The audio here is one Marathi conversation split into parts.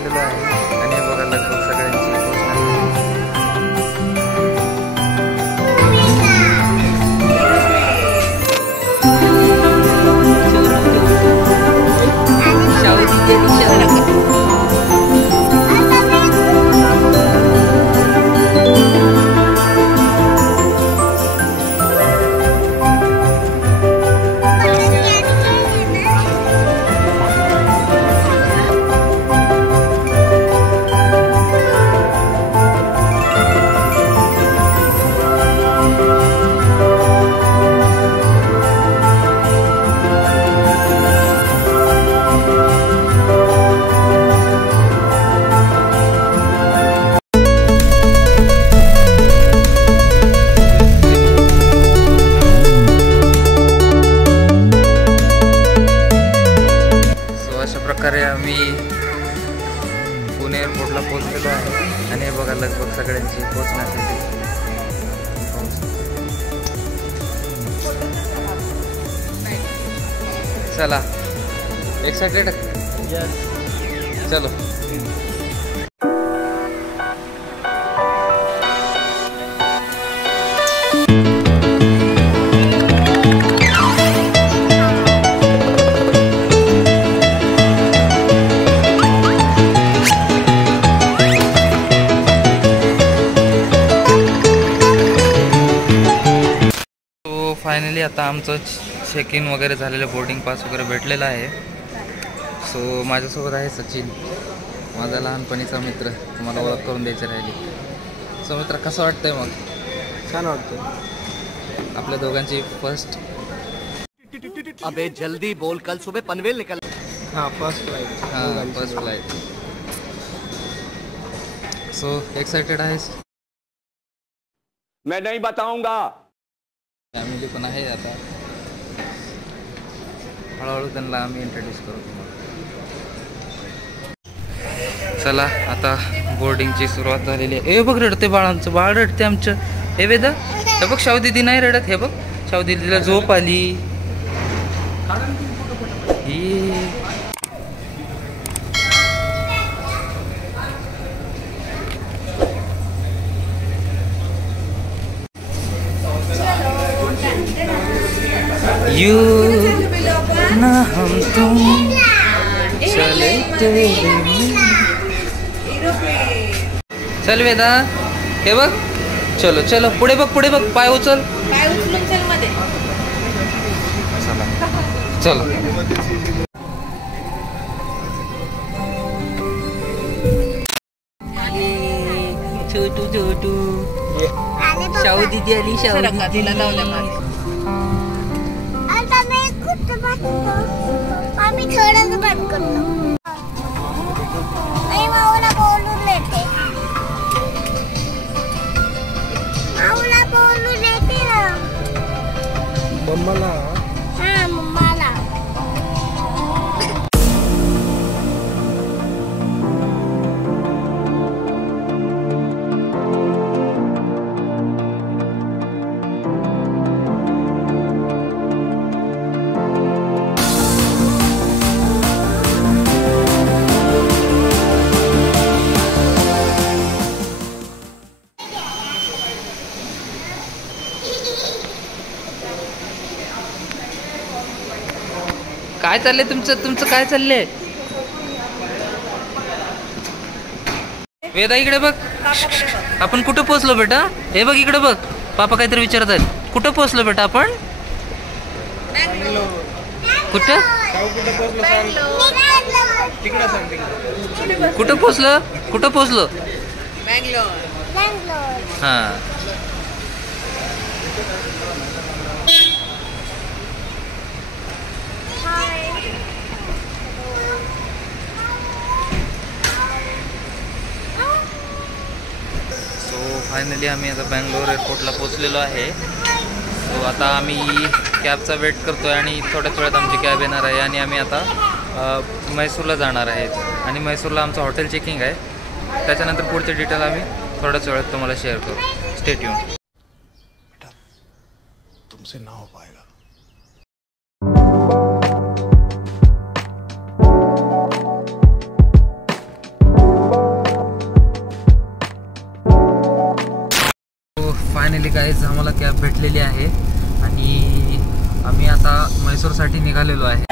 पोहोचलेलो आहे आणि हे बघा लगभग सगळ्यांची पोहोचणार. प्रकारे आम्ही पुणे एअरपोर्टला पोहोचलेलो आहे आणि हे बघा लगभग सगळ्यांची पोहोचण्यासाठी. चला एक्साइटेड चलो. फायनली आता आमचं चेक इन वगैरे झालेलं, बोर्डिंग पास वगैरे भेटलेला आहे. सो माझ्यासोबत आहे सचिन, माझा लहानपणीचा मित्र. तुम्हाला ओळख करून द्यायची राहिली. सो मित्र, कसं वाटतंय मग? छान वाटतं. आपल्या दोघांची फर्स्ट. अबे जल्दी बोल, कल सुबह पनवेल निकल. हाँ फर्स्ट फ्लाइट. हाँ फर्स्ट फ्लाइट. सो एक्साइटेड आहेस? मैं नहीं बताऊंगा. फॅमिली पण आहे. आता हळूहळू त्यांना आम्ही इंट्रोड्यूस करू तुम्हाला. चला आता बोर्डिंगची सुरुवात झालेली आहे. हे बघ रडते बाळांचं, बाळ रडते आमचं. हे वेदा, हे बघ शाहू दीदी नाही रडत. हे बघ शाहू दीदीला झोप आली. यू ना हम तुम चले तेरे. चल वेदा, हे बघ. चलो चलो पुढे बघ, पुढे बघ. पाय उचल, पाय उचलून चल मध्ये. चला चलो. छोटू छोटू शाहू दीदी आली. शाहू दीदीला लावल्या. आम्ही थोडंच बंद करतो. आई माऊला बोलून येते. माऊला बोलून येते ना मम्माला. हा मम्माला. काय चाललंय तुमचं काय चाललंय? वेदा इकडे बघ. आपण कुठं पोहोचलो बेटा? हे बघ इकडे बघ. पापा काहीतरी विचारत आहेत. कुठं पोहोचलो बेटा आपण? कुठं कुठं पोहोचलो? कुठं पोहोचलो? हा. फायनली आम्ही आता बँगलोर एअरपोर्टला पोहोचलेलो आहे. सो आता आम्ही कॅबचा वेट करतो आहे आणि थोड्याच वेळात आमची कॅब येणार आहे आणि आम्ही आता मैसूरला जाणार आहेत. आणि मैसूरला आमचं हॉटेल चेकिंग आहे. त्याच्यानंतर पुढचे डिटेल आम्ही थोड्याच वेळात तुम्हाला शेअर करू. Stay tune. तुमसे ना हो पाएगा. गाईज आम्हाला कॅब भेटलेली आहे आणि आम्ही आता म्हैसूरसाठी निघालेलो आहे.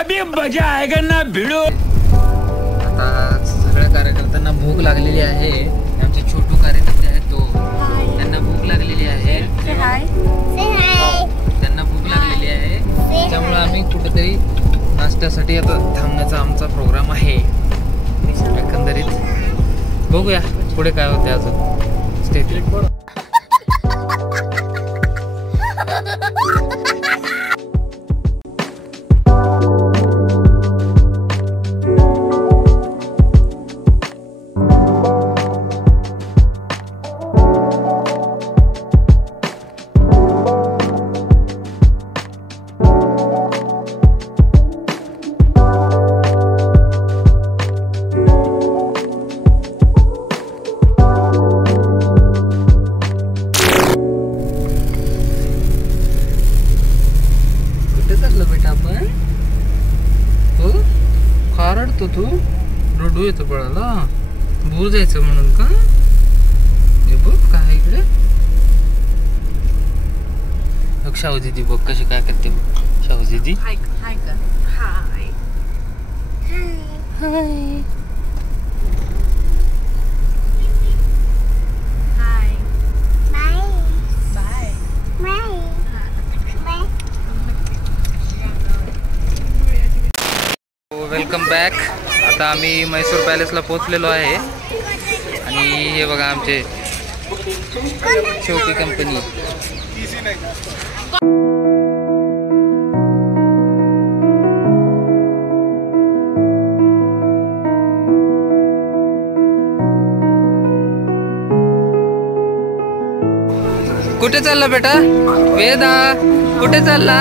अभी मजा आएगा ना भिडो. आता सगळ्या कार्यकर्त्यांना भूक लागलेली आहे. आमचे छोटू कार्यकर्ते आहेत तो त्यांना भूक लागलेली आहे. त्यांना भूक लागलेली आहे त्यामुळे आम्ही कुठेतरी नाश्त्यासाठी आता थांबण्याचा आमचा प्रोग्राम आहे. एकंदरीत बघूया पुढे काय होते अजून. Stay tune. तू रडू येतो पळाला दूर जायचं म्हणून का. हे बघ काय इकडे शाहू दीदी बघ कशी काय करते. शाहू दीदी हाय हाय हाय वेलकम बॅक. आता आम्ही म्हैसूर पॅलेसला पोहोचलेलो आहे आणि हे बघा आमचे छोटी कंपनी. कुठे चालला बेटा वेदा कुठे चालला.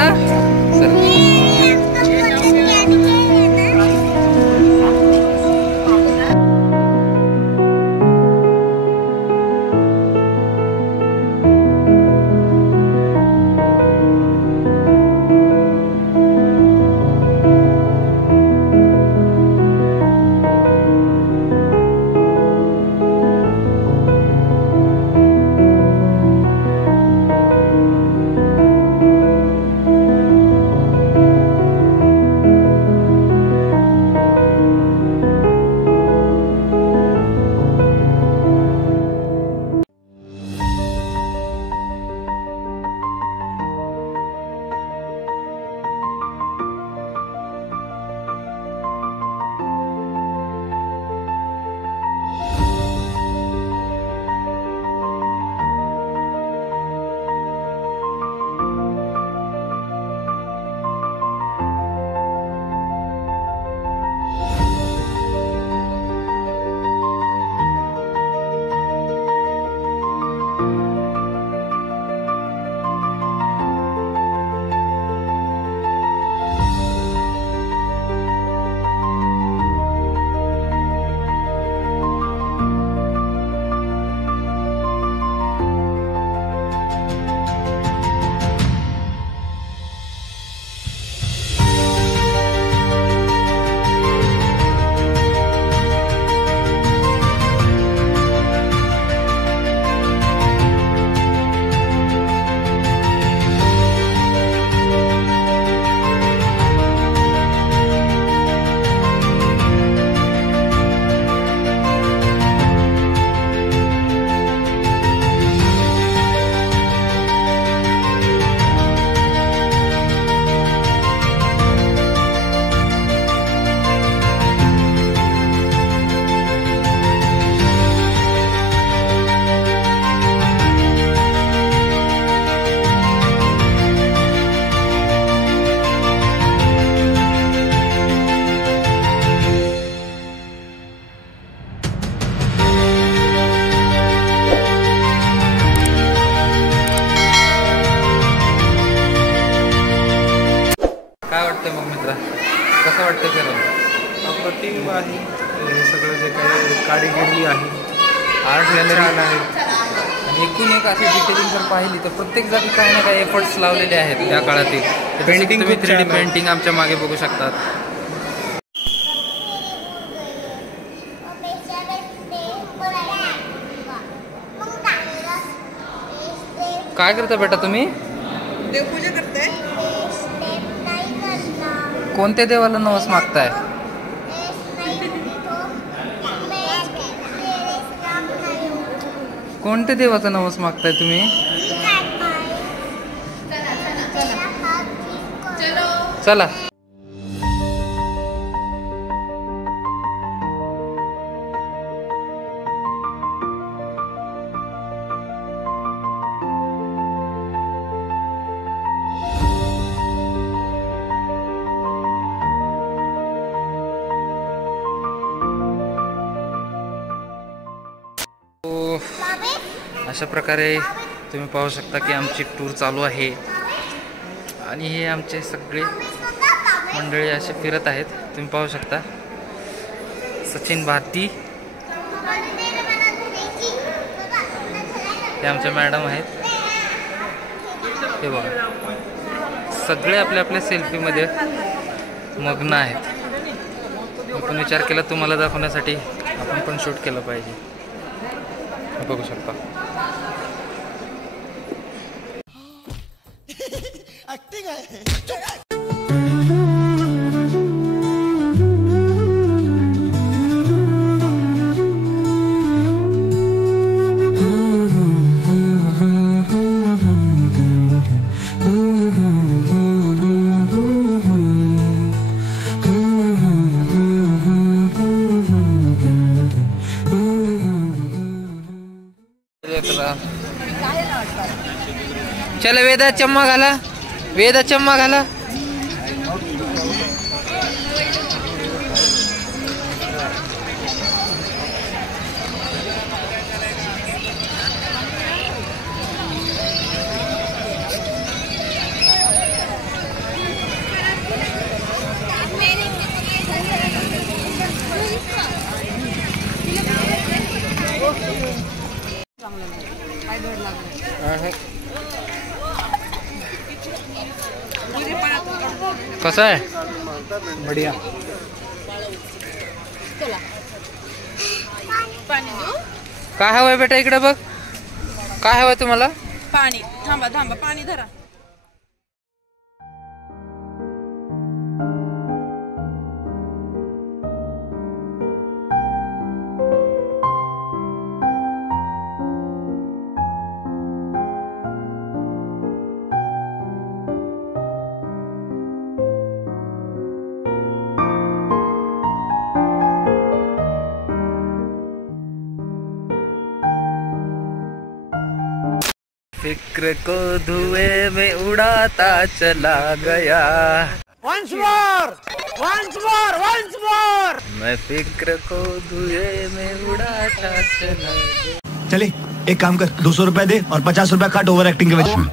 कसं वाटतं फिरून? अप्रतिम आहे हे सगळं जे काही कारिगिरी आहे, आर्ट गॅलरी आहे. आणि एकूण एक अशी डिटेलिंग जर पाहिली तर प्रत्येक जागी काही ना काही एफर्ट्स लावलेले आहेत त्या काळातील. पेंटिंग तुम्ही खूप 3D छान आहे. पेंटिंग आमच्या मागे बघू शकतात. काय करता बेटा तुम्ही? देवपूजा करते. नाही करणार. कोणत्या देवाला नवस मागताय? कोणत्या देवाचा नवस मागताय तुम्ही? चला. अशा प्रकारे तुम्ही पाहू शकता की आमची टूर चालू आहे आणि हे आमचे सगळे मंडळी असे फिरत आहेत. तुम्ही पाहू शकता सचिन भारती, हे आमच्या मॅडम आहेत. हे बघा सगळे आपल्या आपल्या सेल्फीमध्ये मग्न आहेत. आपण विचार केला तुम्हाला दाखवण्यासाठी आपण पण शूट केलं पाहिजे. बघू शकता. चला वेदा चम्मा घाला, वेदा चम्मा घाला. कसं आहे? बढिया. काय हवंय बेटा इकडे बघ. काय हवंय तुम्हाला? पाणी. थांबा थांबा पाणी धरा. फिक्र को धुएं में उड़ाता चला गया. Once more, once more, once more. मैं फिक्र को धुएं में उड़ाता चला गया. चले एक काम कर 200 रुपए दे और 50 रुपए काट ओवर एक्टिंग के वजह.